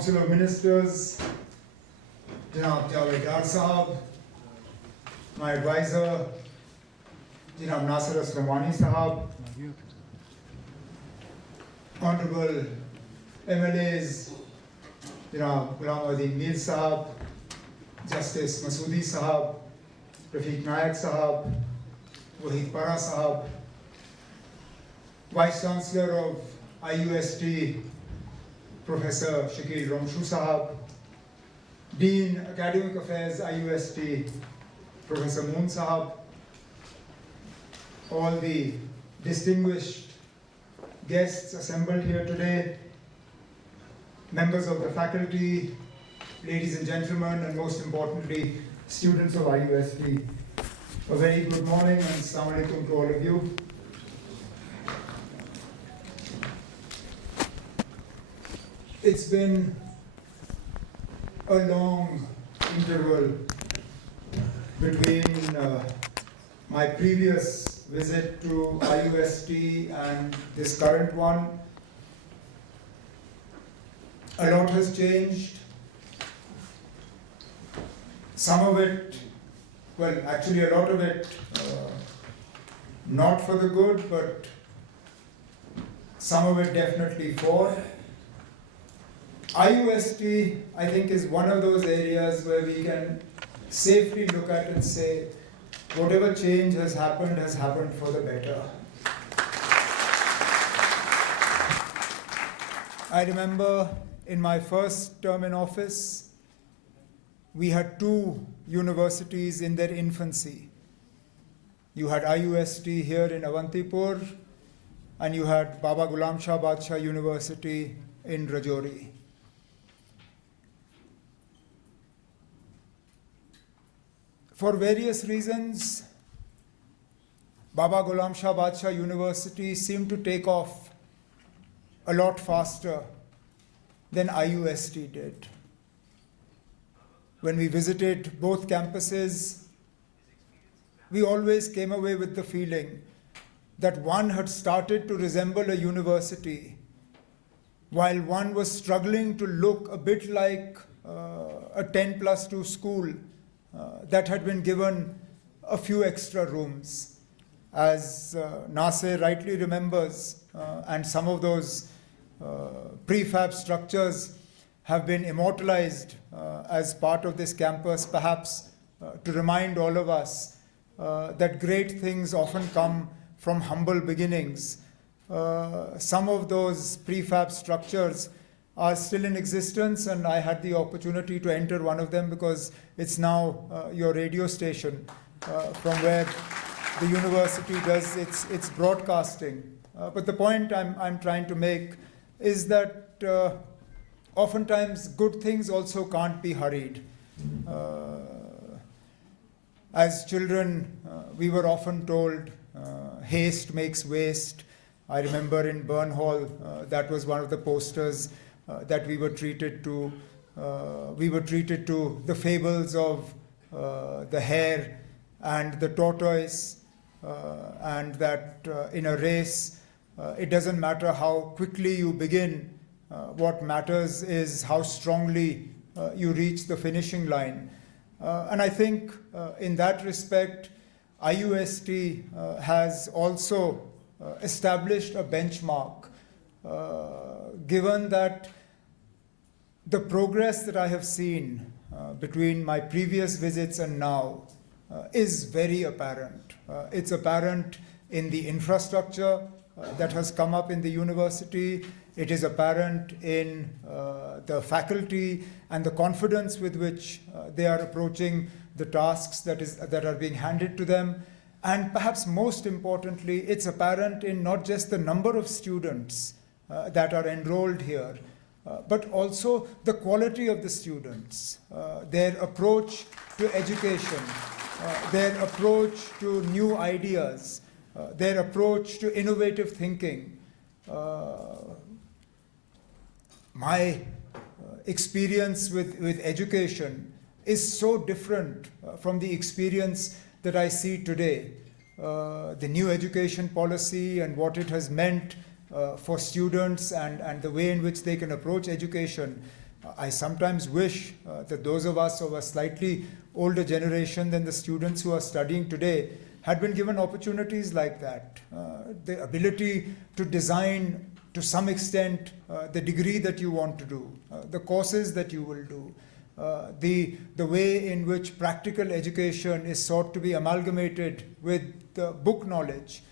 Council of Ministers, Janab Javed Dar Sahab, my advisor, Janab Nasir Aslamani Sahab, Honorable MLAs, Janab Ghulam Wadeem Mir Sahab, Justice Masoodi Sahab, Rafiq Nayak Sahab, Wahid Para Sahab, Vice Chancellor of IUST, Professor Shakil Ramshu Sahab, Dean Academic Affairs IUST, Professor Moon Sahab, all the distinguished guests assembled here today, members of the faculty, ladies and gentlemen, and most importantly, students of IUST. A very good morning and Assalamu alaikum to all of you. It's been a long interval between my previous visit to IUST and this current one. A lot has changed. Some of it, well, actually a lot of it not for the good, but some of it definitely for. IUST, I think, is one of those areas where we can safely look at and say, whatever change has happened for the better. I remember in my first term in office, we had two universities in their infancy. You had IUST here in Awantipora, and you had Baba Ghulam Shah Badshah University in Rajouri. For various reasons, Baba Ghulam Shah Badshah University seemed to take off a lot faster than IUST did. When we visited both campuses, we always came away with the feeling that one had started to resemble a university, while one was struggling to look a bit like a 10+2 school that had been given a few extra rooms. As Nasir rightly remembers, and some of those prefab structures have been immortalized as part of this campus, perhaps to remind all of us that great things often come from humble beginnings. Some of those prefab structures are still in existence, and I had the opportunity to enter one of them because it's now your radio station from where the university does its broadcasting. But the point I'm trying to make is that oftentimes good things also can't be hurried. As children, we were often told, haste makes waste. I remember in Burn Hall, that was one of the posters that we were treated to. We were treated to the fables of the hare and the tortoise, and that in a race, it doesn't matter how quickly you begin, what matters is how strongly you reach the finishing line. And I think in that respect, IUST has also established a benchmark, given that the progress that I have seen between my previous visits and now is very apparent. It's apparent in the infrastructure that has come up in the university. It is apparent in the faculty and the confidence with which they are approaching the tasks that are being handed to them. And perhaps most importantly, it's apparent in not just the number of students that are enrolled here, but also the quality of the students, their approach to education, their approach to new ideas, their approach to innovative thinking. My experience with education is so different from the experience that I see today. The new education policy and what it has meant for students and the way in which they can approach education I sometimes wish that those of us of a slightly older generation than the students who are studying today had been given opportunities like that. The ability to design, to some extent, the degree that you want to do, the courses that you will do, the way in which practical education is sought to be amalgamated with book knowledge.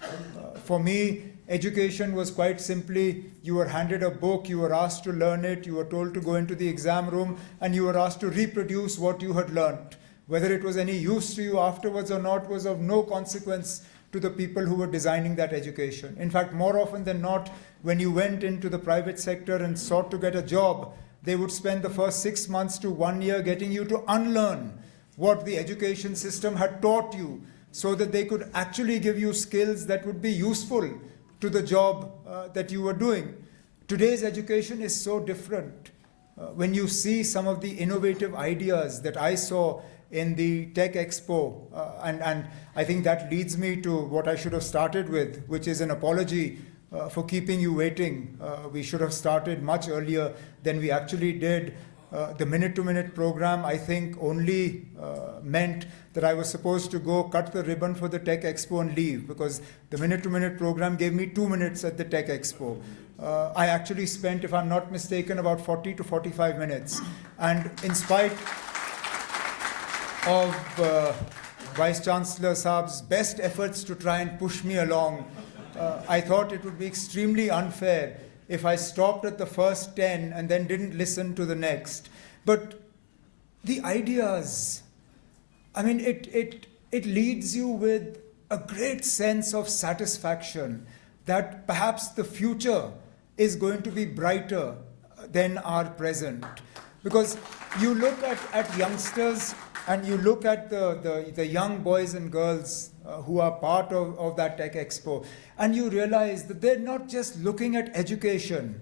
For me, education was quite simply, you were handed a book, you were asked to learn it, you were told to go into the exam room, and you were asked to reproduce what you had learnt. Whether it was any use to you afterwards or not was of no consequence to the people who were designing that education. In fact, more often than not, when you went into the private sector and sought to get a job, they would spend the first 6 months to 1 year getting you to unlearn what the education system had taught you, so that they could actually give you skills that would be useful to the job that you were doing. Today's education is so different. When you see some of the innovative ideas that I saw in the Tech Expo, and I think that leads me to what I should have started with, which is an apology for keeping you waiting. We should have started much earlier than we actually did. The minute-to-minute program, I think, only meant that I was supposed to go cut the ribbon for the Tech Expo and leave, because the minute-to-minute program gave me 2 minutes at the Tech Expo. I actually spent, if I'm not mistaken, about 40 to 45 minutes. And in spite of Vice Chancellor Saab's best efforts to try and push me along, I thought it would be extremely unfair if I stopped at the first 10 and then didn't listen to the next. But the ideas, I mean, it leads you with a great sense of satisfaction that perhaps the future is going to be brighter than our present. Because you look at youngsters and you look at the young boys and girls who are part of that Tech Expo, and you realize that they're not just looking at education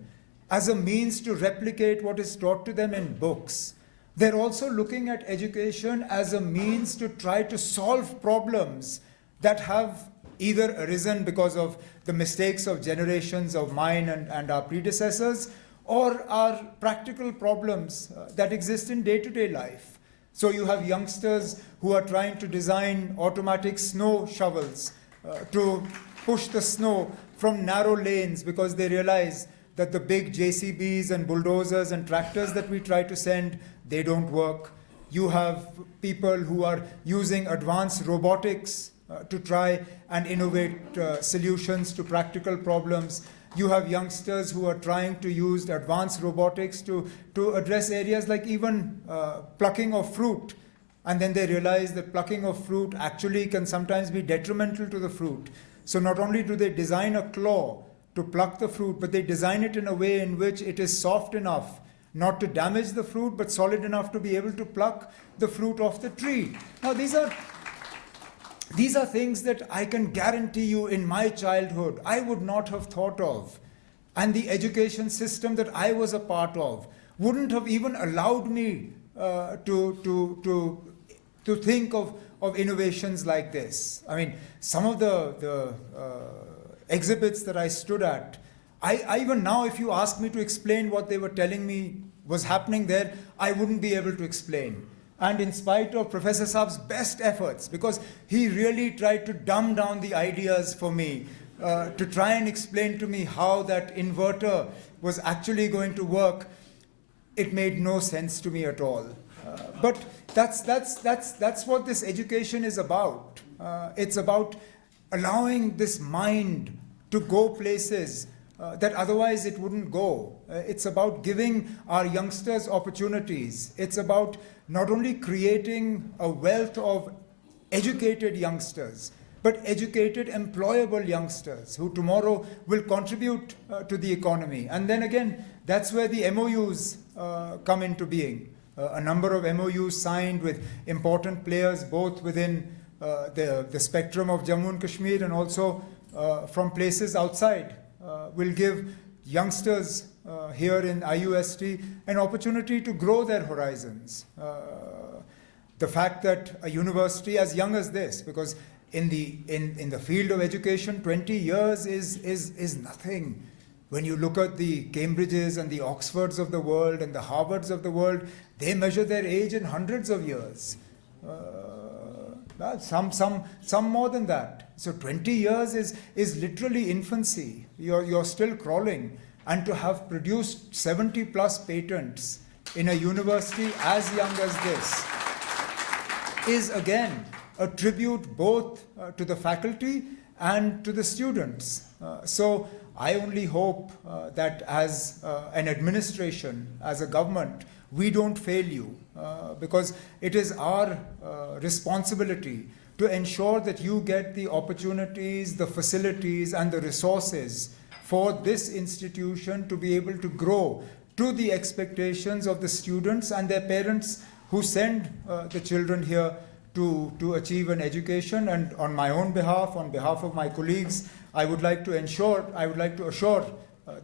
as a means to replicate what is taught to them in books. They're also looking at education as a means to try to solve problems that have either arisen because of the mistakes of generations of mine and our predecessors, or are practical problems that exist in day-to-day life. So you have youngsters who are trying to design automatic snow shovels to push the snow from narrow lanes, because they realize that the big JCBs and bulldozers and tractors that we try to send, they don't work. You have people who are using advanced robotics to try and innovate solutions to practical problems. You have youngsters who are trying to use advanced robotics to address areas like even plucking of fruit. And then they realize that plucking of fruit actually can sometimes be detrimental to the fruit. So not only do they design a claw to pluck the fruit, but they design it in a way in which it is soft enough not to damage the fruit, but solid enough to be able to pluck the fruit off the tree. Now these are things that I can guarantee you in my childhood I would not have thought of. And the education system that I was a part of wouldn't have even allowed me to think of innovations like this. I mean, some of the exhibits that I stood at, I even now, if you ask me to explain what they were telling me was happening there, I wouldn't be able to explain. And in spite of Professor Saab's best efforts, because he really tried to dumb down the ideas for me, to try and explain to me how that inverter was actually going to work, it made no sense to me at all. But that's what this education is about. It's about allowing this mind to go places that otherwise it wouldn't go. It's about giving our youngsters opportunities. It's about not only creating a wealth of educated youngsters, but educated, employable youngsters who tomorrow will contribute to the economy. And then again, that's where the MoUs come into being. A number of MoUs signed with important players, both within the spectrum of Jammu and Kashmir and also from places outside, will give youngsters here in IUST an opportunity to grow their horizons. The fact that a university as young as this, because in the field of education, 20 years is nothing. When you look at the Cambridges and the Oxfords of the world and the Harvards of the world, they measure their age in hundreds of years. Some more than that. So 20 years is literally infancy. You're still crawling. And to have produced 70 plus patents in a university as young as this is again a tribute both to the faculty and to the students. So I only hope that as an administration, as a government, we don't fail you, because it is our responsibility to ensure that you get the opportunities, the facilities, and the resources for this institution to be able to grow to the expectations of the students and their parents who send the children here to achieve an education. And on my own behalf, on behalf of my colleagues, I would like to assure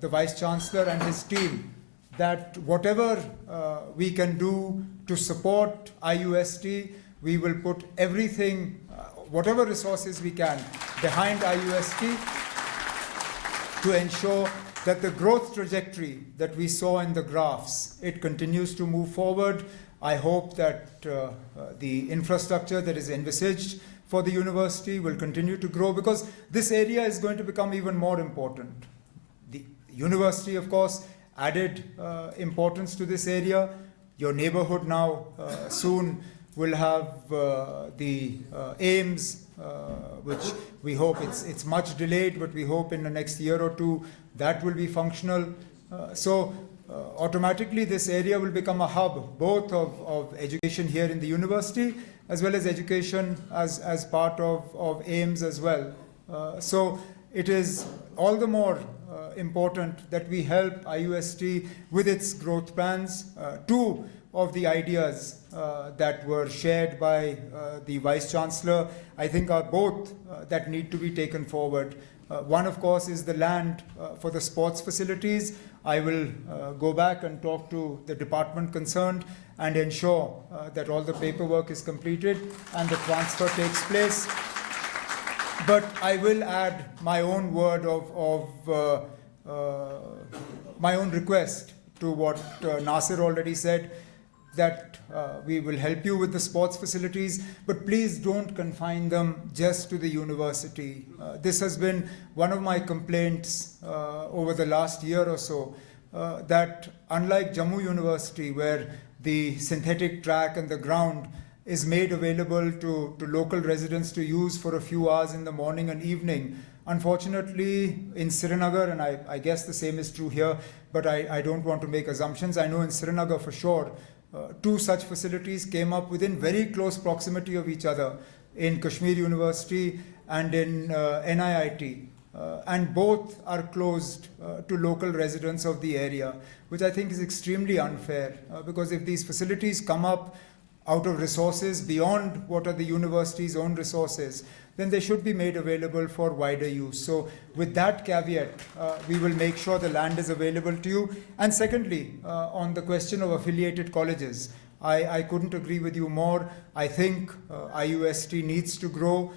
the Vice Chancellor and his team that whatever we can do to support IUST, we will put everything, whatever resources we can behind IUST to ensure that the growth trajectory that we saw in the graphs, it continues to move forward. I hope that the infrastructure that is envisaged for the university will continue to grow, because this area is going to become even more important. The university, of course, added importance to this area. Your neighborhood now soon will have the AIMS, which we hope it's much delayed, but we hope in the next year or two that will be functional. So automatically this area will become a hub both of education here in the university as well as education as part of AIMS as well. So it is all the more important that we help IUST with its growth plans. Two of the ideas that were shared by the Vice Chancellor, I think, are both that need to be taken forward. One, of course, is the land for the sports facilities. I will go back and talk to the department concerned and ensure that all the paperwork is completed and the transfer takes place. But I will add my own word of my own request to what Nasir already said, that we will help you with the sports facilities, but please don't confine them just to the university. This has been one of my complaints over the last year or so, that unlike Jammu University, where the synthetic track and the ground is made available to local residents to use for a few hours in the morning and evening, unfortunately in Srinagar, and I guess the same is true here, but I don't want to make assumptions. I know in Srinagar for sure, two such facilities came up within very close proximity of each other in Kashmir University and in NIIT. And both are closed to local residents of the area, which I think is extremely unfair, because if these facilities come up out of resources beyond what are the university's own resources, then they should be made available for wider use. So with that caveat, we will make sure the land is available to you. And secondly, on the question of affiliated colleges, I couldn't agree with you more. I think IUST needs to grow.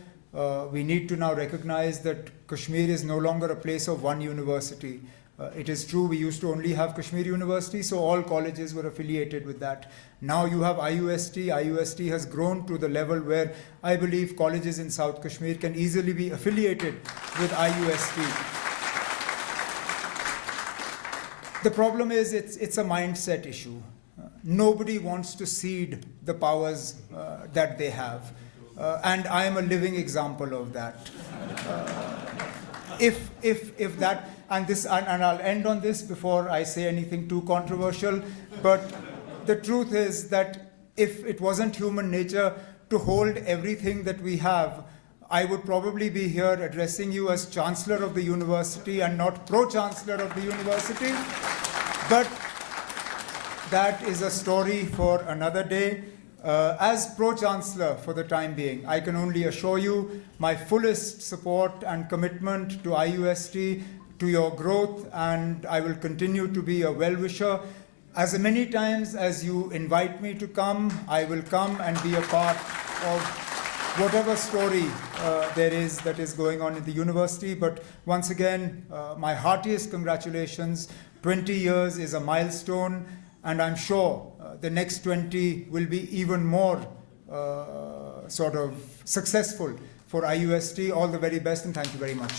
We need to now recognize that Kashmir is no longer a place of one university. It is true we used to only have Kashmir University, so all colleges were affiliated with that. Now you have IUST. IUST has grown to the level where I believe colleges in South Kashmir can easily be affiliated with IUST. The problem is it's a mindset issue. Nobody wants to cede the powers that they have. And I am a living example of that. If that, and I'll end on this before I say anything too controversial, but the truth is that if it wasn't human nature to hold everything that we have, I would probably be here addressing you as Chancellor of the University and not Pro-Chancellor of the University. But that is a story for another day. As Pro-Chancellor for the time being, I can only assure you my fullest support and commitment to IUST, to your growth, and I will continue to be a well-wisher. As many times as you invite me to come, I will come and be a part of whatever story there is that is going on in the university. But once again, my heartiest congratulations. 20 years is a milestone, and I'm sure the next 20 will be even more sort of successful for IUST. All the very best, and thank you very much.